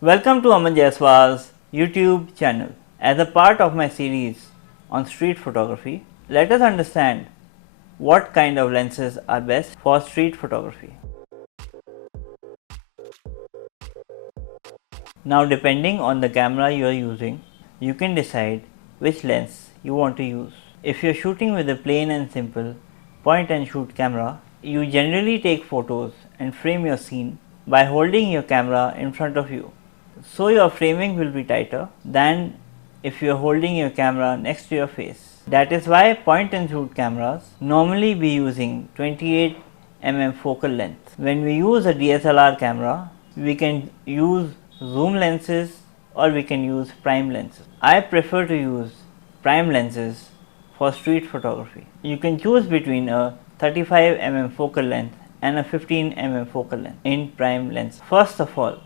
Welcome to Aman Jaiswal's YouTube channel. As a part of my series on street photography, let us understand what kind of lenses are best for street photography. Now, depending on the camera you are using, you can decide which lens you want to use. If you are shooting with a plain and simple point and shoot camera, you generally take photos and frame your scene by holding your camera in front of you. So your framing will be tighter than if you are holding your camera next to your face. That is why point and shoot cameras normally be using 28 mm focal length. When we use a DSLR camera, we can use zoom lenses or we can use prime lenses. I prefer to use prime lenses for street photography. You can choose between a 35 mm focal length and a 15 mm focal length in prime lens. First of all,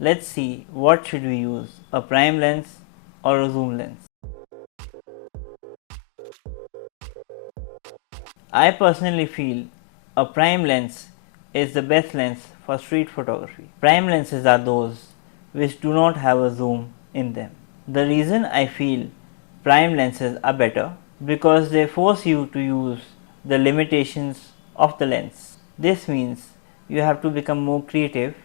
let's see what should we use, a prime lens or a zoom lens. I personally feel a prime lens is the best lens for street photography. Prime lenses are those which do not have a zoom in them. The reason I feel prime lenses are better because they force you to use the limitations of the lens. This means you have to become more creative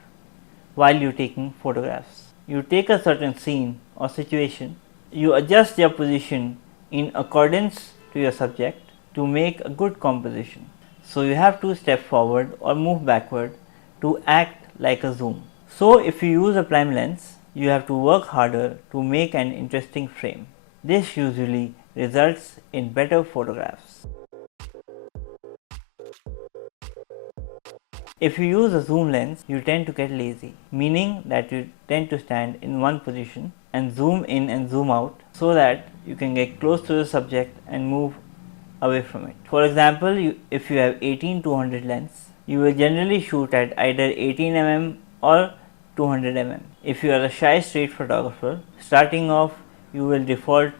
while you are taking photographs. You take a certain scene or situation, you adjust your position in accordance to your subject to make a good composition. So you have to step forward or move backward to act like a zoom. So if you use a prime lens, you have to work harder to make an interesting frame. This usually results in better photographs. If you use a zoom lens, you tend to get lazy, meaning that you tend to stand in one position and zoom in and zoom out so that you can get close to the subject and move away from it. For example, if you have 18-200 lens, you will generally shoot at either 18 mm or 200 mm. If you are a shy street photographer, starting off you will default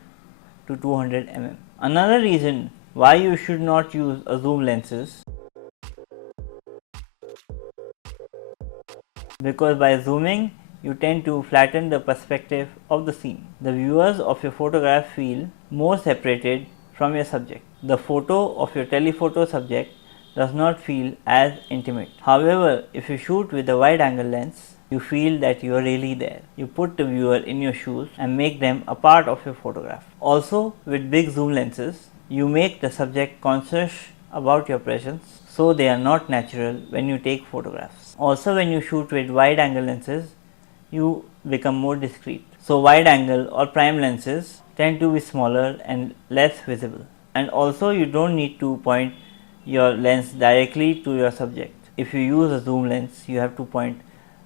to 200 mm. Another reason why you should not use a zoom lens is because by zooming you tend to flatten the perspective of the scene. The viewers of your photograph feel more separated from your subject. The photo of your telephoto subject does not feel as intimate. However, if you shoot with a wide angle lens, you feel that you are really there. You put the viewer in your shoes and make them a part of your photograph. Also, with big zoom lenses, you make the subject conscious about your presence, so they are not natural when you take photographs. Also, when you shoot with wide angle lenses, you become more discreet. So wide angle or prime lenses tend to be smaller and less visible. And also you don't need to point your lens directly to your subject. If you use a zoom lens, you have to point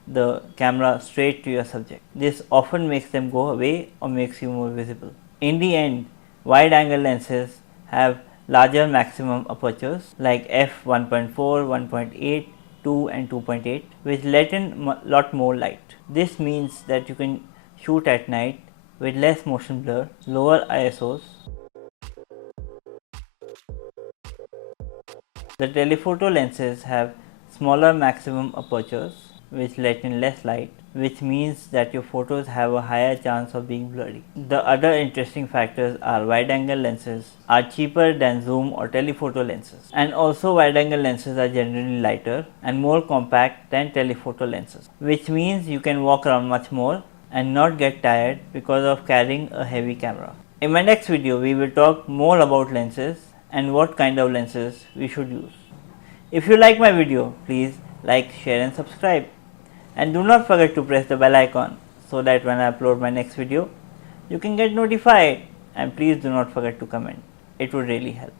the camera straight to your subject. This often makes them go away or makes you more visible. In the end, wide angle lenses have larger maximum apertures like f1.4, 1.8, 2 and 2.8, which let in lot more light. This means that you can shoot at night with less motion blur, lower ISOs. The telephoto lenses have smaller maximum apertures which let in less light, which means that your photos have a higher chance of being blurry. The other interesting factors are wide angle lenses are cheaper than zoom or telephoto lenses, and also wide angle lenses are generally lighter and more compact than telephoto lenses, which means you can walk around much more and not get tired because of carrying a heavy camera. In my next video, we will talk more about lenses and what kind of lenses we should use. If you like my video, please like, share and subscribe. And do not forget to press the bell icon so that when I upload my next video, you can get notified, and please do not forget to comment. It would really help.